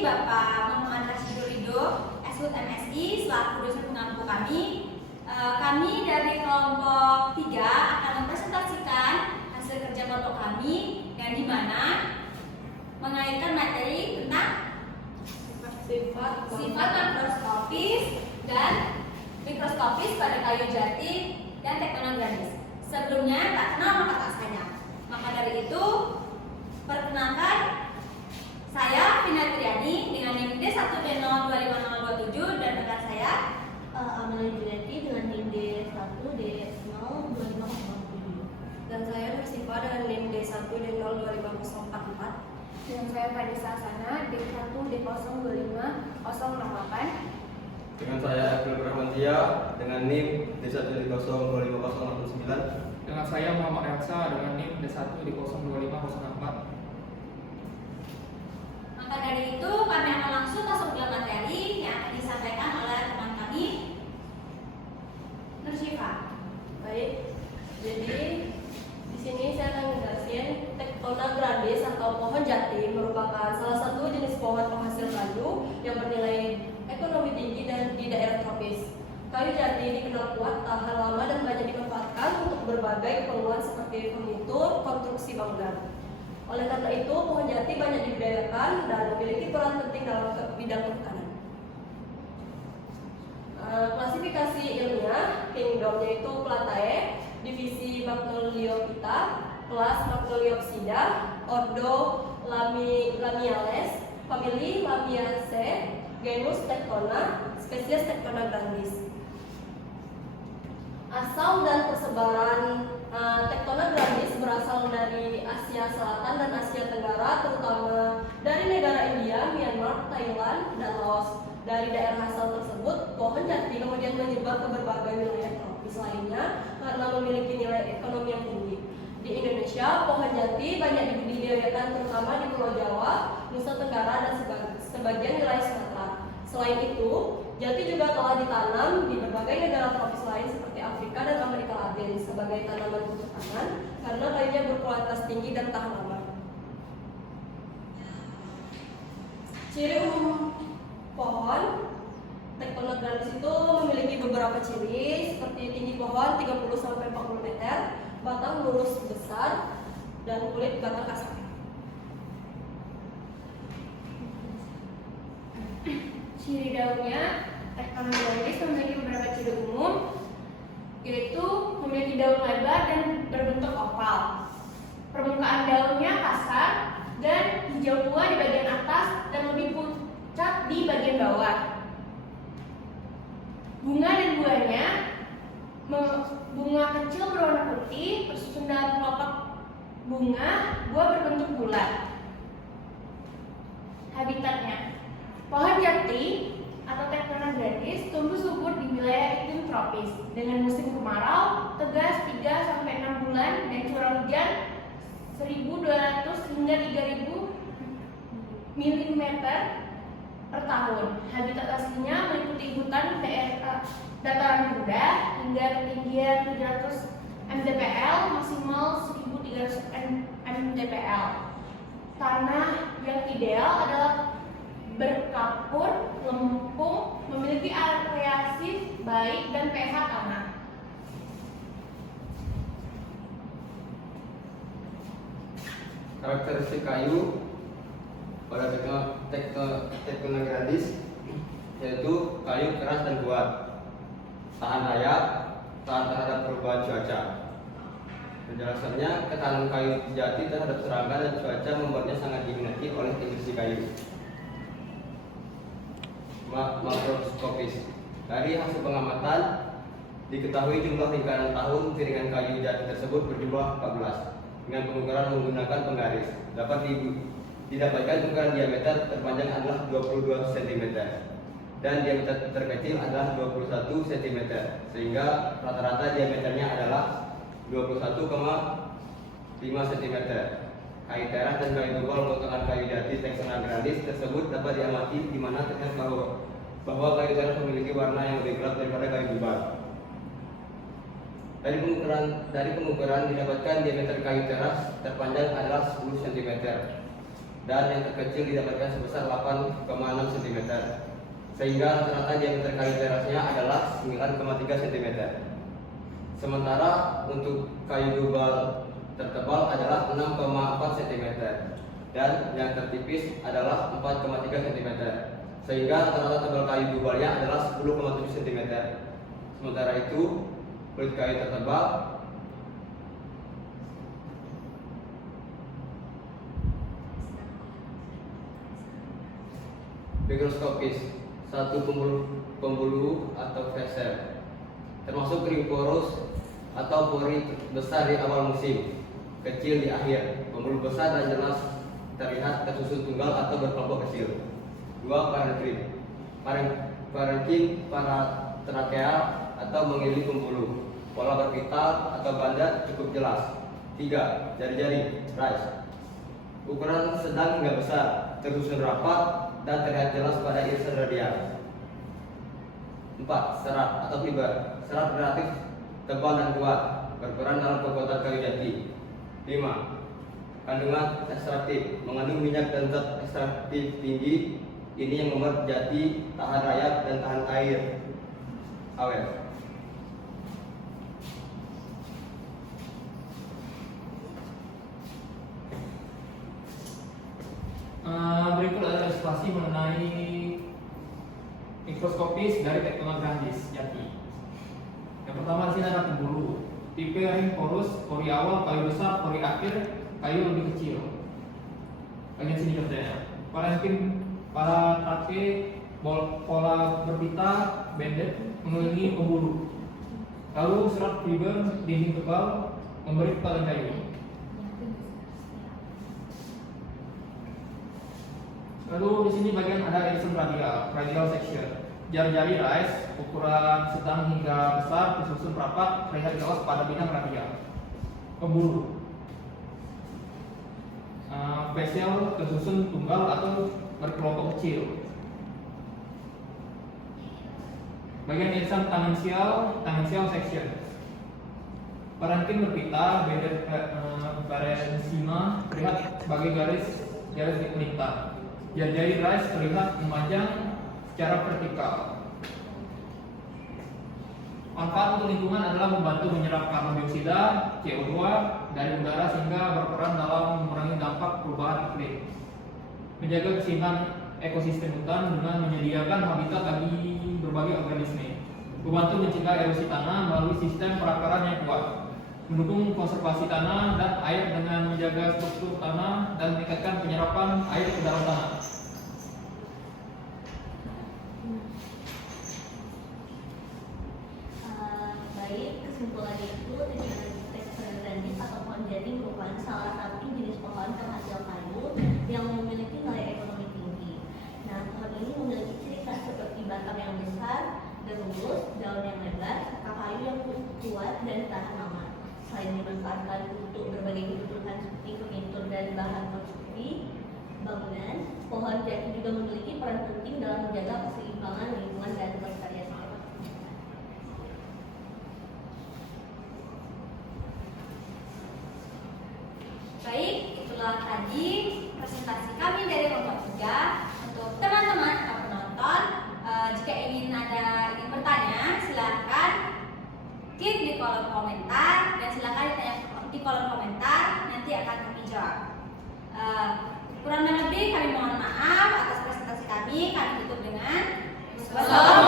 Bapak Muhammad Rashidul Ridho, SHUT MSI, selaku dosen pengampu kami. Kami dari kelompok 3 akan mempresentasikan hasil kerja kelompok kami yang dimana mengaitkan materi tentang sifat makroskopis dan mikroskopis pada kayu jati dan tektonogramis. Sebelumnya tak kenal maka tak sayang. Maka dari itu, perkenalkan saya Vina Triani dengan NIM D1D025027 dan rekan saya Amalia Juliati dengan NIM D1D02507 dan saya Nursifa dengan NIM D1D02504 dan saya Fadisa Sana D1D02508 dengan saya Abdul Rahmantia dengan NIM D1D02509 dengan saya Muhammad Elsa dengan NIM D1D02504. Maka dari itu kami akan langsung masuk ke materi yang akan disampaikan oleh teman kami Nursifa. Baik, jadi di sini saya akan menjelaskan Tectona grandis atau pohon jati merupakan salah satu jenis pohon penghasil kayu yang bernilai ekonomi tinggi dan di daerah tropis. Kayu jati dikenal kuat, tahan lama dan banyak dimanfaatkan untuk berbagai keperluan seperti furnitur, konstruksi bangunan. Oleh karena itu, pohon jati banyak dibudidayakan dan memiliki peran penting dalam bidang pertanian. Klasifikasi ilmiah kingdom yaitu Platae, divisi Magnoliophyta, kelas Magnoliopsida, ordo Lamiales, famili Lamiaceae, genus Tectona, spesies Tectona grandis. Asal dan persebaran Tectona grandis berasal dari Asia Selatan dan Asia Tenggara, terutama dari negara India, Myanmar, Thailand, dan Laos. Dari daerah asal tersebut, pohon jati kemudian menyebar ke berbagai wilayah tropis lainnya karena memiliki nilai ekonomi yang tinggi. Di Indonesia, pohon jati banyak dibudidayakan terutama di Pulau Jawa, Nusa Tenggara, dan sebagian wilayah Sumatera. Selain itu, jati juga telah ditanam di berbagai negara tropis lain seperti Afrika dan Amerika Latin sebagai tanaman untuk pangan karena kayunya berkualitas tinggi dan tahan lama. Ciri umum pohon Tectona grandis itu memiliki beberapa ciri seperti tinggi pohon 30-40 meter, batang lurus besar, dan kulit batang kasar. Ciri daunnya, Tectona grandis memiliki beberapa ciri umum, yaitu memiliki daun lebar dan berbentuk oval. Permukaan daunnya kasar dan hijau tua di bagian atas dan lebih pucat di bagian bawah. Bunga dan buahnya, bunga kecil berwarna putih, tersusun dalam kelopak bunga, buah berbentuk bulat. Habitatnya, pohon jati atau Tectona grandis tumbuh subur di wilayah iklim tropis dengan musim kemarau tegas 3-6 bulan dan curah hujan 1.200 hingga 3.000 mm per tahun. Habitat aslinya meliputi hutan daerah dataran rendah hingga ketinggian 700 mdpl maksimal 1.300 mdpl. Tanah yang ideal adalah berkapur, lempung, memiliki areasi baik dan pH tanah. Karakteristik kayu pada Tectona grandis yaitu kayu keras dan kuat, tahan layak, tahan terhadap perubahan cuaca. Penjelasannya, ketahanan kayu jati terhadap serangga dan cuaca membuatnya sangat diminati oleh industri kayu. Makroskopis. Dari hasil pengamatan diketahui jumlah lingkaran tahun piringan kayu jati tersebut berjumlah 14 dengan pengukuran menggunakan penggaris. Dapat didapatkan ukuran diameter terpanjang adalah 22 cm dan diameter terkecil adalah 21 cm sehingga rata-rata diameternya adalah 21,5 cm. Kayu teras dan kayu tunggal merupakan kayu jati Tectona grandis tersebut dapat diamati di mana terlihat bahwa kayu teras memiliki warna yang lebih gelap daripada kayu tunggal. Dari pengukuran didapatkan diameter kayu teras terpanjang adalah 10 cm dan yang terkecil didapatkan sebesar 8,6 cm, sehingga rata-rata diameter kayu terasnya adalah 9,3 cm. Sementara untuk kayu dubal tertebal adalah 6,4 cm dan yang tertipis adalah 4,3 cm, sehingga rata-rata tebal kayu dubalnya adalah 10,7 cm. Sementara itu kulit kayu tertebal mikroskopis, satu pembuluh atau vessel, termasuk ring porus atau pori besar di awal musim, kecil di akhir, pembuluh besar dan jelas terlihat tersusun tunggal atau berkelompok kecil. 2. Parenkim paratrakeal atau mengelilingi pembuluh, pola berpital atau banda cukup jelas. 3. Jari-jari rise, ukuran sedang hingga besar, tersusun rapat dan terlihat jelas pada irisan radial. 4. Serat atau fiber, serat relatif tebal dan kuat, berperan dalam kekuatan kayu jati. 5. Kandungan ekstraktif, mengandung minyak dan zat ekstraktif tinggi. Ini yang membuat jati tahan rayap dan tahan air awet. Berikut adalah ilustrasi mengenai mikroskopis dari Tectona grandis jati. Yang pertama di sini ada pembuluh, tipe ring porus, pori awal kayu besar, pori akhir kayu lebih kecil. Bagian sini kerjanya. Parenkim paratrake, pola berbita, banded mengelilingi pembuluh. Lalu serat fiber dinding tebal memberi kekuatan kayu. Lalu di sini bagian ada irisan radial section. Jari-jari rise, ukuran sedang hingga besar, disusun rapat, terlihat jelas pada bidang radial. Pembuluh. Vessel tersusun tunggal atau berkelompok kecil. Bagian irisan tangential section. Parenkim berpita, parenchyma terlihat sebagai garis melintang. Jari-jari rise terlihat memanjang secara vertikal. Manfaat untuk lingkungan adalah membantu menyerap karbon dioksida, CO2 dari udara sehingga berperan dalam mengurangi dampak perubahan iklim. Menjaga keseimbangan ekosistem hutan dengan menyediakan habitat bagi berbagai organisme. Membantu mencegah erosi tanah melalui sistem perakaran yang kuat. Mendukung konservasi tanah dan air dengan menjaga struktur tanah dan meningkatkan penyerapan air ke dalam tanah. Baik, kesimpulannya itu Tectona grandis atau pohon jati merupakan salah satu jenis pohon penghasil kayu yang memiliki nilai ekonomi tinggi. Nah, pohon ini memiliki ciri khas seperti batang yang besar dan lurus, daun yang lebar, serta kayu yang kuat dan tahan lama. Selain dimanfaatkan untuk berbagai kebutuhan seperti furnitur dan bahan konstruksi bangunan, pohon jati juga memiliki peran penting dalam menjaga keseimbangan lingkungan dan kelestarian alam. Baik, itulah tadi presentasi kami dari kelompok 3. Untuk teman-teman atau penonton, jika ingin bertanya, silakan klik di kolom komentar dan silakan ditanya di kolom komentar, nanti akan kami jawab. Kurang dan lebih kami mohon maaf atas presentasi kami tutup dengan wassalamualaikum